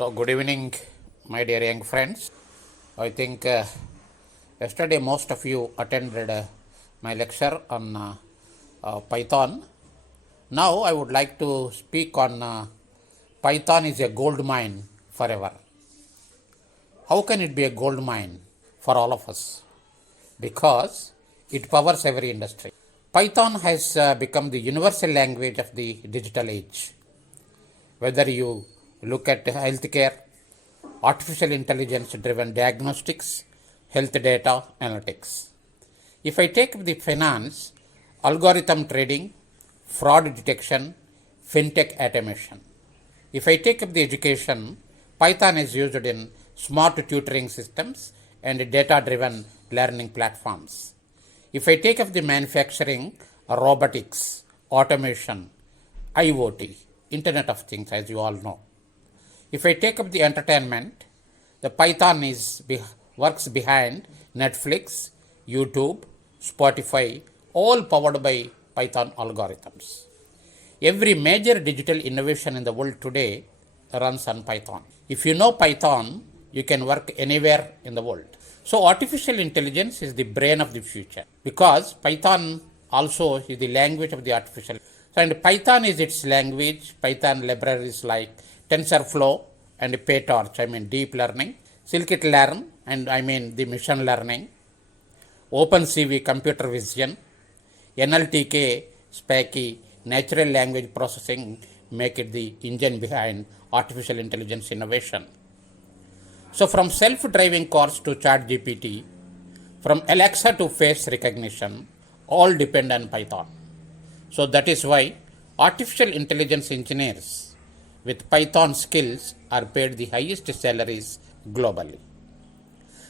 So, good evening, my dear young friends. I think yesterday most of you attended my lecture on Python. Now, I would like to speak on Python is a gold mine forever. How can it be a gold mine for all of us? Because it powers every industry. Python has become the universal language of the digital age. Whether you look at healthcare, artificial intelligence driven diagnostics, health data analytics. If I take the finance, algorithm trading, fraud detection, fintech automation. If I take up the education, Python is used in smart tutoring systems and data driven learning platforms. If I take up the manufacturing, robotics, automation, IoT, Internet of Things, as you all know. If I take up the entertainment, the Python works behind Netflix, YouTube, Spotify, all powered by Python algorithms. Every major digital innovation in the world today runs on Python. If you know Python, you can work anywhere in the world. So artificial intelligence is the brain of the future because Python also is the language of the artificial. So and Python is its language. Python libraries like TensorFlow and PyTorch, deep learning, scikit-learn, and the machine learning, OpenCV computer vision, NLTK, Spacky, natural language processing make it the engine behind artificial intelligence innovation. So from self-driving cars to ChatGPT, from Alexa to face recognition, all depend on Python. So that is why artificial intelligence engineers with Python skills are paid the highest salaries globally.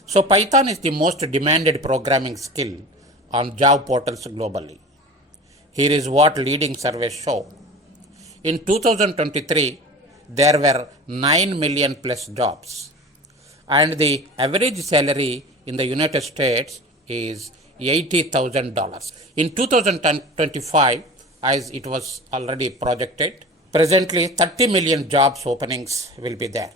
So Python is the most demanded programming skill on job portals globally. Here is what leading surveys show. In 2023, there were 9 million plus jobs, and the average salary in the United States is $80,000. In 2025, as it was already projected, presently 30 million jobs openings will be there.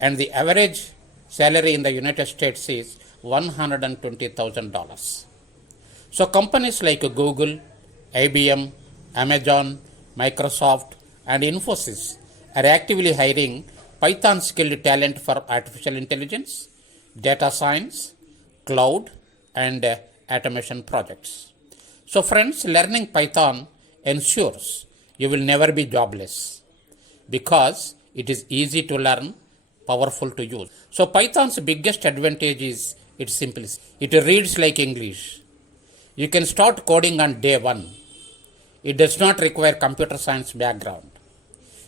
And the average salary in the United States is $120,000. So companies like Google, IBM, Amazon, Microsoft, and Infosys are actively hiring Python skilled talent for artificial intelligence, data science, cloud, and automation projects. So friends, learning Python ensures you will never be jobless because it is easy to learn, powerful to use. So Python's biggest advantage is its simplicity. It reads like English. You can start coding on day one. It does not require computer science background.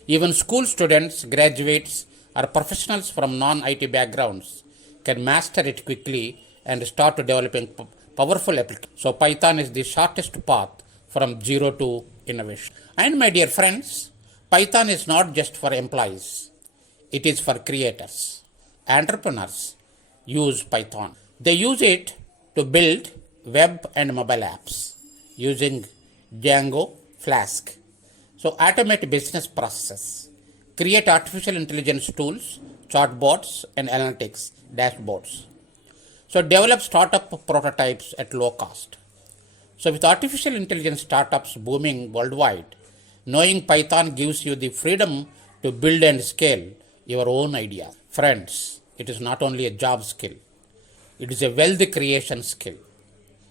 Even school students, graduates, or professionals from non-IT backgrounds can master it quickly and start developing powerful applications. So Python is the shortest path from zero to innovation. And my dear friends, Python is not just for employees. It is for creators. Entrepreneurs use Python. They use it to build web and mobile apps using Django, Flask. So automate business processes, create artificial intelligence tools, chatbots, and analytics dashboards. So develop startup prototypes at low cost. So with artificial intelligence startups booming worldwide, knowing Python gives you the freedom to build and scale your own ideas. Friends, it is not only a job skill, it is a wealth creation skill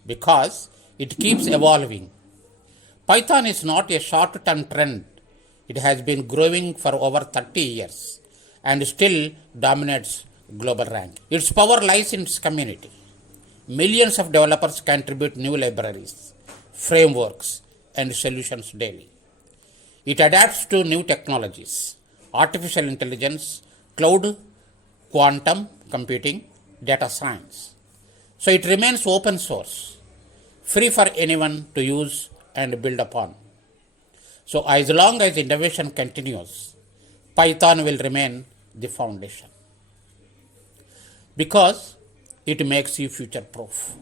because it keeps evolving. Python is not a short-term trend. It has been growing for over 30 years and still dominates global rank. Its power lies in its community. Millions of developers contribute new libraries, frameworks, and solutions daily. It adapts to new technologies, artificial intelligence, cloud, quantum computing, data science. So it remains open source, free for anyone to use and build upon. So as long as innovation continues, Python will remain the foundation because it makes you future proof.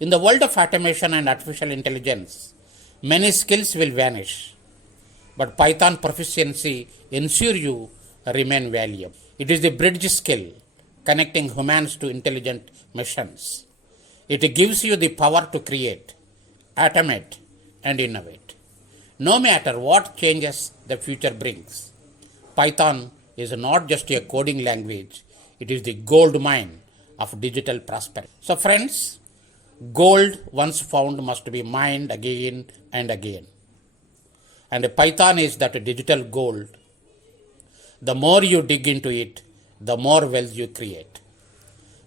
In the world of automation and artificial intelligence, many skills will vanish, but Python proficiency ensure you remain valuable. It is the bridge skill connecting humans to intelligent machines. It gives you the power to create, automate, and innovate. No matter what changes the future brings, Python is not just a coding language, it is the gold mine of digital prosperity. So, friends, gold once found must be mined again and again. And Python is that digital gold. The more you dig into it, the more wealth you create.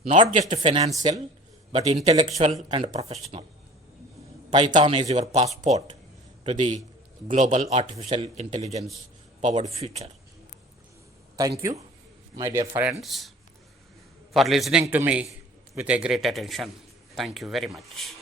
Not just financial, but intellectual and professional. Python is your passport to the global artificial intelligence powered future. Thank you, my dear friends, for listening to me with a great attention. Thank you very much.